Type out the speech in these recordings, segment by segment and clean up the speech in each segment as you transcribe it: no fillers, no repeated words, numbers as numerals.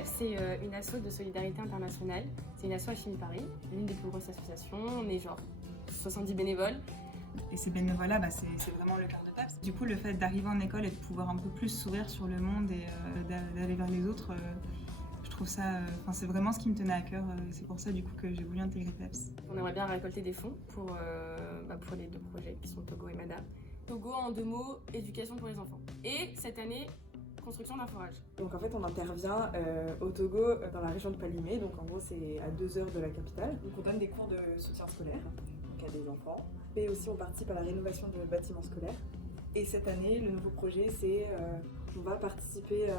PEPS, c'est une asso de solidarité internationale. C'est une asso à Chimie Paris, l'une des plus grosses associations. On est genre 70 bénévoles. Et ces bénévoles-là, c'est vraiment le cœur de PEPS. Du coup, le fait d'arriver en école et de pouvoir un peu plus s'ouvrir sur le monde et d'aller vers les autres, je trouve ça, c'est vraiment ce qui me tenait à cœur. C'est pour ça du coup que j'ai voulu intégrer PEPS. On aimerait bien récolter des fonds pour les deux projets qui sont Togo et Mada. Togo, en 2 mots, éducation pour les enfants. Et cette année, construction d'un forage. Donc en fait on intervient au Togo dans la région de Palimé, donc en gros c'est à 2 heures de la capitale. Donc on donne des cours de soutien scolaire donc à des enfants. Et aussi on participe à la rénovation de bâtiments scolaires. Et cette année le nouveau projet c'est on va participer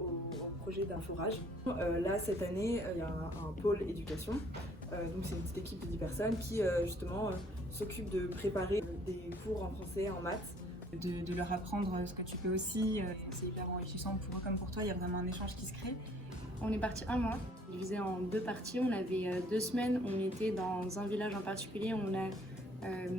au projet d'un forage. Là cette année il y a un pôle éducation, donc c'est une petite équipe de 10 personnes qui justement s'occupe de préparer des cours en français, en maths. De leur apprendre ce que tu fais aussi, c'est hyper enrichissant pour eux comme pour toi, il y a vraiment un échange qui se crée. On est parti un mois, divisé en 2 parties, on avait 2 semaines, on était dans un village en particulier, on a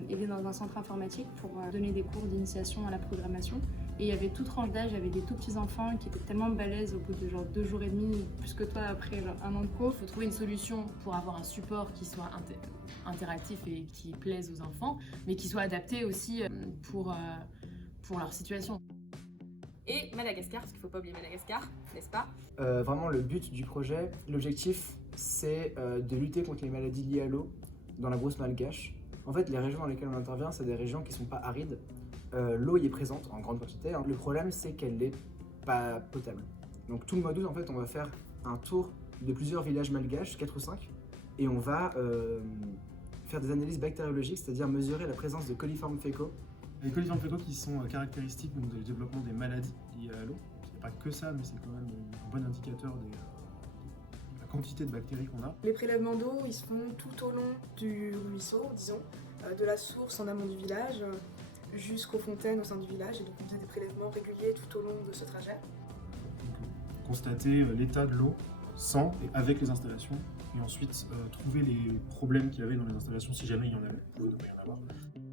été dans un centre informatique pour donner des cours d'initiation à la programmation. Et il y avait toute tranche d'âge, il y avait des tout petits enfants qui étaient tellement balèzes au bout de genre 2 jours et demi, plus que toi après genre 1 an de cours. Il faut trouver une solution pour avoir un support qui soit interactif et qui plaise aux enfants, mais qui soit adapté aussi pour leur situation. Et Madagascar, parce qu'il ne faut pas oublier Madagascar, n'est-ce pas? Vraiment le but du projet, l'objectif c'est de lutter contre les maladies liées à l'eau dans la brousse malgache. En fait les régions dans lesquelles on intervient c'est des régions qui ne sont pas arides. L'eau y est présente en grande quantité, hein. Le problème c'est qu'elle n'est pas potable. Donc tout le mois d'août en fait on va faire un tour de plusieurs villages malgaches, 4 ou 5, et on va faire des analyses bactériologiques, c'est-à-dire mesurer la présence de coliformes fécaux. Les coliformes fécaux qui sont caractéristiques donc, du développement des maladies liées à l'eau. C'est pas que ça, mais c'est quand même un bon indicateur de la quantité de bactéries qu'on a. Les prélèvements d'eau, ils se font tout au long du ruisseau, disons, de la source en amont du village jusqu'aux fontaines au sein du village. Et donc on faisait des prélèvements réguliers tout au long de ce trajet. Donc, constater l'état de l'eau sans et avec les installations, et ensuite trouver les problèmes qu'il y avait dans les installations si jamais il y en avait. Il devrait y en avoir.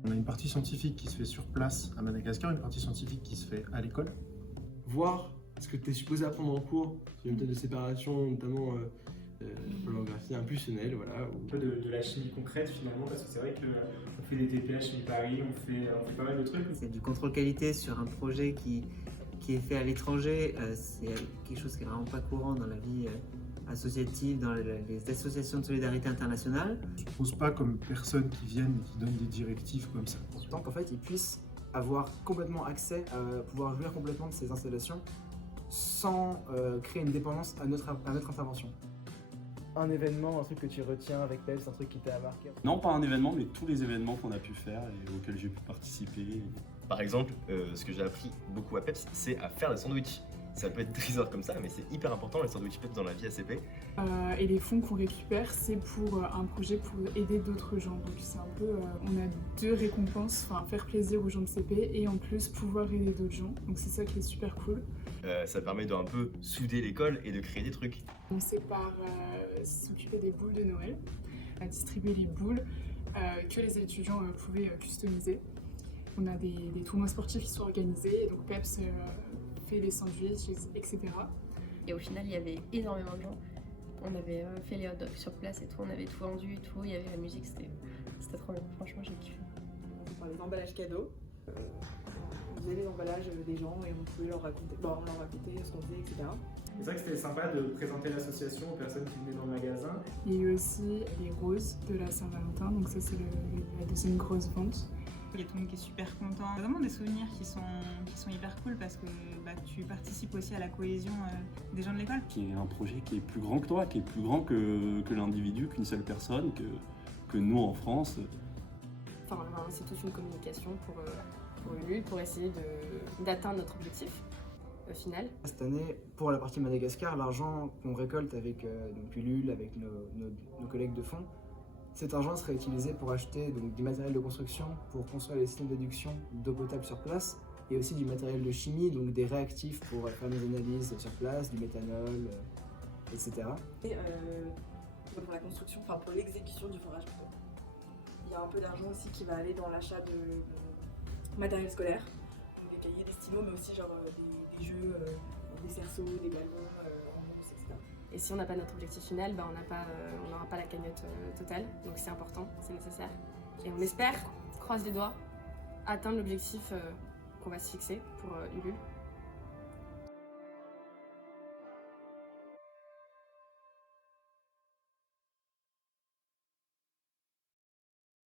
On a une partie scientifique qui se fait sur place à Madagascar, une partie scientifique qui se fait à l'école. Voir ce que tu es supposé apprendre en cours, sur une méthode de séparation, notamment l'holographie impulsionnelle, voilà. Un peu de la chimie concrète finalement, parce que c'est vrai qu'on fait des TP à Chimie Paris, on fait pas mal de trucs. C'est du contrôle qualité sur un projet qui est fait à l'étranger, c'est quelque chose qui est vraiment pas courant dans la vie associative, dans les associations de solidarité internationale. Je ne pose pas comme personne qui viennent et qui donnent des directives comme ça. Tant qu'en fait ils puissent avoir complètement accès à pouvoir jouir complètement de ces installations sans créer une dépendance à notre intervention. Un événement, un truc que tu retiens avec PEPS, un truc qui t'a marqué? Non, pas un événement, mais tous les événements qu'on a pu faire et auxquels j'ai pu participer. Par exemple, ce que j'ai appris beaucoup à PEPS, c'est à faire des sandwichs. Ça peut être dérisoire comme ça, mais c'est hyper important les sandwichs PEPS dans la vie ACP. Et les fonds qu'on récupère, c'est pour un projet pour aider d'autres gens. Donc c'est un peu, on a 2 récompenses, faire plaisir aux gens de CP et en plus pouvoir aider d'autres gens. Donc c'est ça qui est super cool. Ça permet de un peu souder l'école et de créer des trucs. On sait par s'occuper des boules de Noël, distribuer les boules que les étudiants pouvaient customiser. On a des tournois sportifs qui sont organisés, et donc PEPS fait les sandwichs, etc. Et au final, il y avait énormément de gens. On avait fait les hot dogs sur place et tout, on avait tout vendu et tout, il y avait la musique, c'était trop bien. Franchement, j'ai kiffé. On parlait d'emballages cadeaux. On faisait les emballages des gens et on pouvait leur raconter, ce qu'on faisait, etc. C'est vrai que c'était sympa de présenter l'association aux personnes qui venaient dans le magasin. Il y a eu aussi les roses de la Saint-Valentin, donc ça c'est la deuxième grosse vente. Il y a tout le monde qui est super content. Vraiment des souvenirs qui sont hyper cool parce que tu participes aussi à la cohésion des gens de l'école. Qui est un projet qui est plus grand que toi, qui est plus grand que l'individu, qu'une seule personne, que nous en France. C'est toute une communication pour une lutte, pour essayer d'atteindre notre objectif final. Cette année, pour la partie Madagascar, l'argent qu'on récolte avec Ulule, avec nos collègues de fonds, cet argent serait utilisé pour acheter du matériel de construction, pour construire les systèmes d'adduction d'eau potable sur place, et aussi du matériel de chimie, donc des réactifs pour faire des analyses sur place, du méthanol, etc. Et pour la construction, pour l'exécution du forage plutôt. Il y a un peu d'argent aussi qui va aller dans l'achat de matériel scolaire, donc des cahiers, des stylos, mais aussi des jeux, des cerceaux, des ballons, etc. Et si on n'a pas notre objectif final, bah, on n'aura pas la cagnotte totale. Donc c'est important, c'est nécessaire. Et on espère, croise les doigts, atteindre l'objectif qu'on va se fixer pour Ulule.